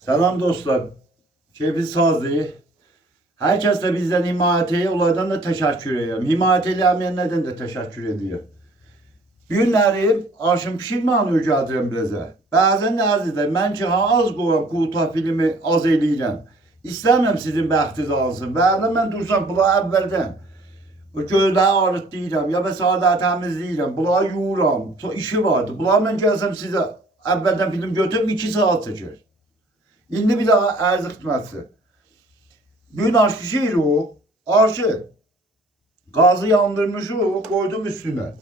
Selam dostlar. Keyfiniz sazlı. Herkes de bizden himayeti, olaydan da teşekkür ediyorum. Himayet eləməyənlərdən də təşəkkür ediyor. Günləri aşım pişirməni öyrədirəm bizə. Bəzən əzizlər, mən ki az qoyam quta filmi az eləyirəm. İstəmirəm sizin bəxtiniz alsın. Bəzən mən dursam bunları əvvəldən gövdəyi arıtlayıram, ya məsələ təmizləyirəm, bunları yuvuram. İşi vardı. Bunları mən gəlsəm sizə əvvəldən film götürüb 2 saat çəkir. İndi bir daha ərz xidmətçi. Gün aş pişir o, aşı. Gazı yandırmış o, koydum üstüne.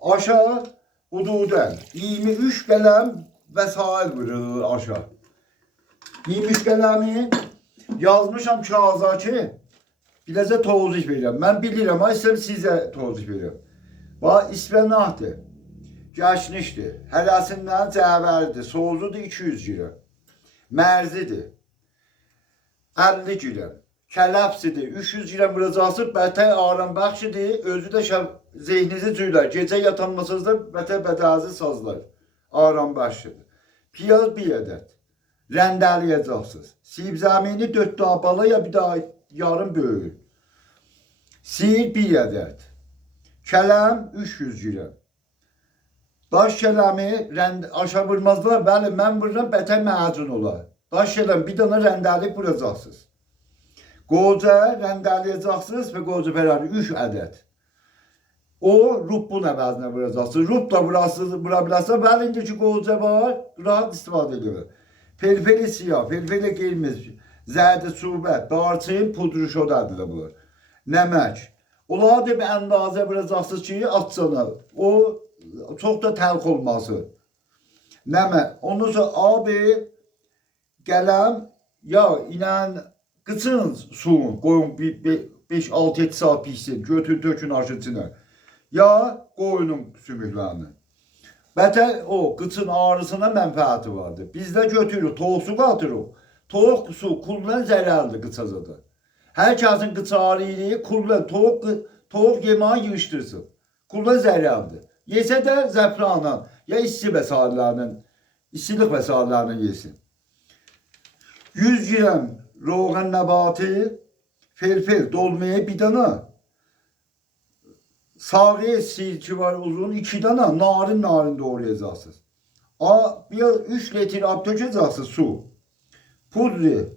Aşağı hududen 23 qələm vəsait vurur aşağı. 23 qələmi yazmışam kağıza ki, biləcə tozif verirəm. Mən bilirəm, ama istəyirəm sizə tozif verirəm. Bax, ispenahdır, gəşnişdir, hərəsindən cəvərdir, soğuzudur 200 gram. Mərzidir, 50 gram. Kələpsidir, 300 gram vuracaqsın, bətər arambəxşidir, özü də zehninizi cüylər. Gecə yatanmasınızda bətər bədəzi sazlar, arambəxşidir. Piyaz bir ədəd, rəndələyəcəksiniz. Siyib zəmini 4 daha bala ya bir daha yarım böyük. Siyir bir ədəd, kələm 300 gram. Daş kələmi aşağı vurmazlar, bəli mən vururam, bətər məzun olar. Daş kələm bir dana rəndəliyib vuracaqsınız. Qoca rəndələyəcəksiniz və qoca bərabər 3 ədəd. O rubun əvəzinə vuracaqsınız. Rub da vura bilərsə, bəli indiki qoca var, rahat istifadə edilir. Felfeli siyah, felfeli qeymiz, zərdi subət, darçın, pudru şoda edilir bunlar. Nəmək. Onlara da bir əndazə vuracaqsınız ki, açsana. O çox da təlx olması. Nəmək. Ondan sonra abi qələm ya ilə qıçın suyun qoyun 5-6-7 saat pişsin. Götür tökün aşın içinə. Ya qoyunun sümüklərini. Bətər o qıçın ağrısına mənfəəti vardır. Bizdə götürür, toğ su qatırıq. Toğ su kullan zərərlidir qıçacada. Hər kəsin qıçı ağrıyır, kullan toğ yeməyi yığışdırsın. Kullan zərərlidir. Yesə də zəfranla, ya istilik vəsaitlərini yesin. 100 gram roğan nəbatı, felfel dolmaya bir dana, sağı sirki var uzun 2 dana, narin doğrayacaqsınız. Bir 3 litr ab tökəcəksiniz su. Pudri,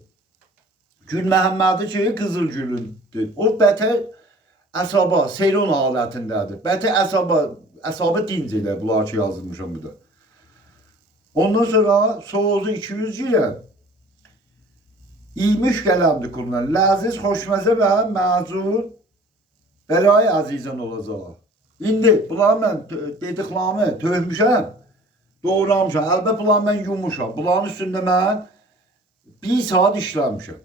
Gül Məhəmmədi ki, qızıl gülündür. O bətər əsaba, seron halətindədir. Bətər əsabı dinc elə bunlar ki yazılmışam burada. Ondan sonra soğuzu 200 gram. 23 qələmdir kullanılır. Ləziz, xoşməzə və məzun bəray əzizən olacaq. İndi bunları mən dediklərimi töhmüşəm, doğramışam. Əlbət bunları mən yumuşam. Bunların üstündə mən 1 saat işləmişəm.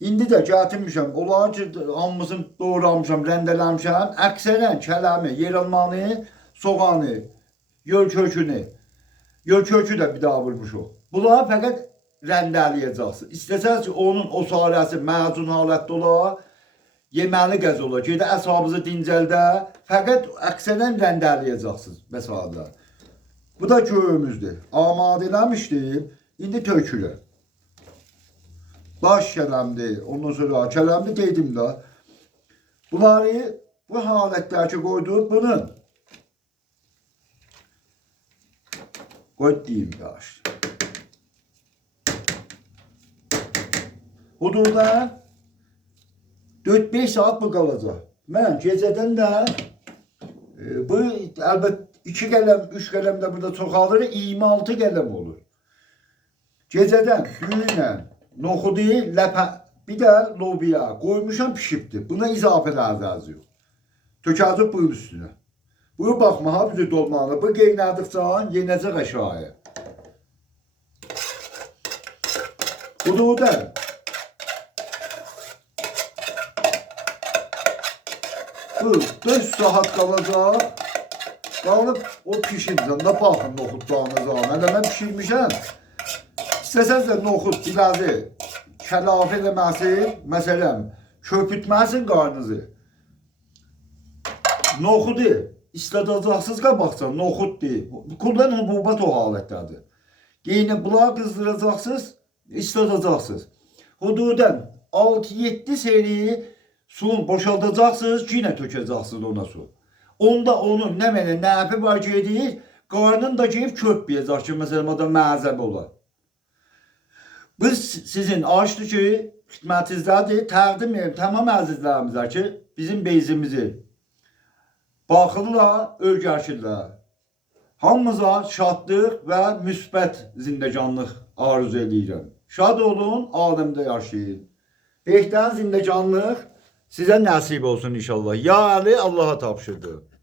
İndi də gətirmişəm. Onları ki, hamısını doğramışam, rəndələmişəm. Əksərən kələmi, yeralmanı, soğanı, göl kökünü də bir daha vurmuşuq. Bunları fəqət rəndələyəcəksiniz. İstəsəniz ki, onun o sarəsi məzun halətdə olar, yeməli qəz olar. Gedə əsabınızı dincəldə, fəqət əksərən rəndələyəcəksiniz məsələlər. Bu da göyümüzdür. Amadə eləmişdim, indi tökülür. Daş kələmdir, ondan sonra kələmdir dedim də. Bunları bu halətdəki qoyduq, bunun qoy deyim daş. Hudurda 4-5 saat bu qalacaq. Mən gecədən də bu əlbət 2 qələm, 3 qələm də burada çoxalır, 26 qələm olur. Gecədən düyünlə, noxudu, bir də lobiya qoymuşam pişibdir. Buna izafə lazım yox. Tökəcək bunun üstünə. Bu baxma, ha bizi dolmalı. Bu qeynadıqca yenəcək aşağıya. Hudurda 4 saat qalacaq. Qalıb o pişirəcəm. Nə baxın noxudlarınıza. Hələ mən pişirmişəm. İstəsəniz də noxud birazı kəlafə eləməsin, məsələn, köpütməsin qarnınızı. Noxudu istədəcəksiniz qabaqca, noxud deyil. Kullan hububat o halətdədir. Yenə bunları qızdıracaqsınız, ısladacaqsınız. Hududən 6-7 seri su boşaldacaqsınız, yine tökəcəksiniz ona su. Onda onun nə mənə nəfi var gedir, qarnın da gelib köpməyəcək ki, məsələn, o da məzəb olar. Biz sizin açdı ki, xidmətinizdədir, təqdim edim tamam əzizlərimizə ki, bizim beyzimizi baxırlar, öyrəşirlər. Hamımıza şadlıq və müsbət zindəcanlıq arzu edirəm. Şad olun, aləmdə yaşayın. Behdən zindəcanlıq sizə nəsib olsun inşallah. Ya Əli Allaha tapşırdı.